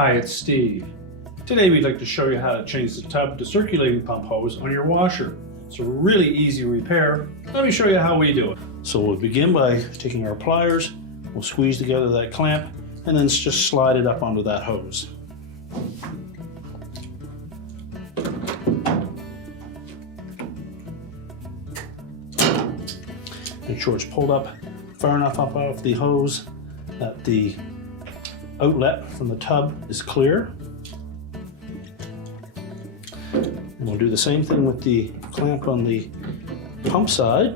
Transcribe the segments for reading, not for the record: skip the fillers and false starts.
Hi, it's Steve. Today we'd like to show you how to change the tub to circulating pump hose on your washer. It's a really easy repair. Let me show you how we do it. So we'll begin by taking our pliers, we'll squeeze together that clamp, and then just slide it up onto that hose. Make sure it's pulled up far enough up off the hose that the outlet from the tub is clear. And we'll do the same thing with the clamp on the pump side.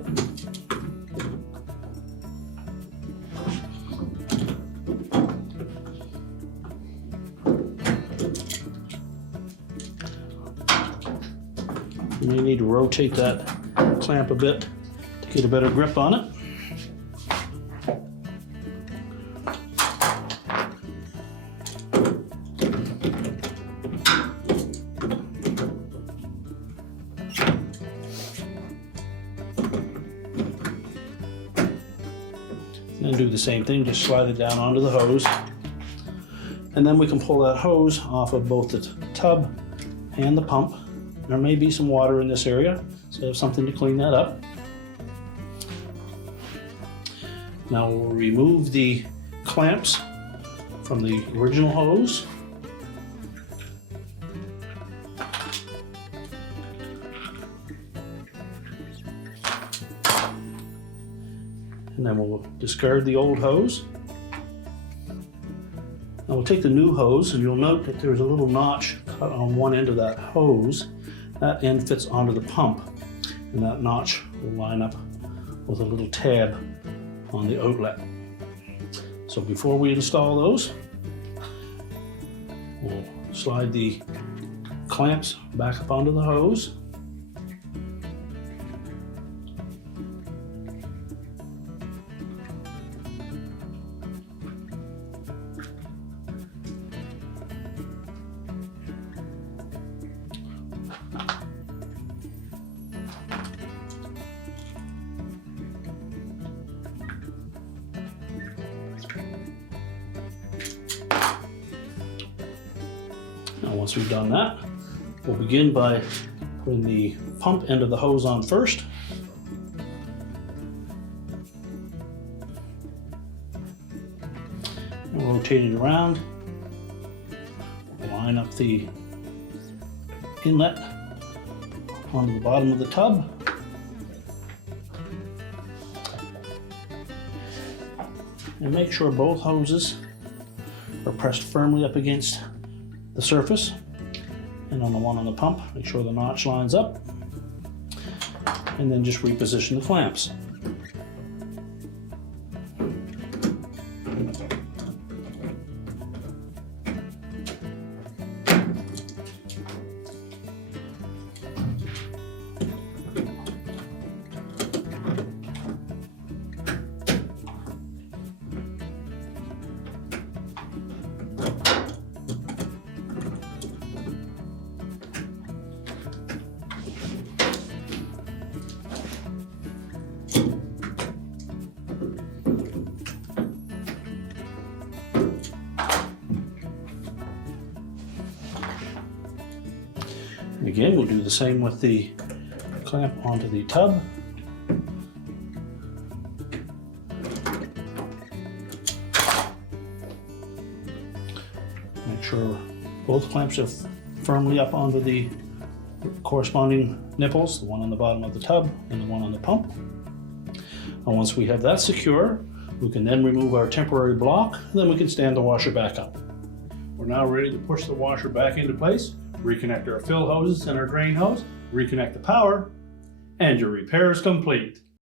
You may need to rotate that clamp a bit to get a better grip on it. And do the same thing, just slide it down onto the hose. And then we can pull that hose off of both the tub and the pump. There may be some water in this area, so have something to clean that up. Now we'll remove the clamps from the original hose. And then we'll discard the old hose. Now we'll take the new hose, and you'll note that there's a little notch cut on one end of that hose. That end fits onto the pump, and that notch will line up with a little tab on the outlet. So before we install those, we'll slide the clamps back up onto the hose. Now once we've done that, we'll begin by putting the pump end of the hose on first. And rotate it around, line up the inlet onto the bottom of the tub. And make sure both hoses are pressed firmly up against the surface, and on the one on the pump, make sure the notch lines up, and then just reposition the clamps. And again, we'll do the same with the clamp onto the tub. Make sure both clamps are firmly up onto the corresponding nipples, the one on the bottom of the tub and the one on the pump. And once we have that secure, we can then remove our temporary block, and then we can stand the washer back up. We're now ready to push the washer back into place, reconnect our fill hoses and our drain hose, reconnect the power, and your repair is complete.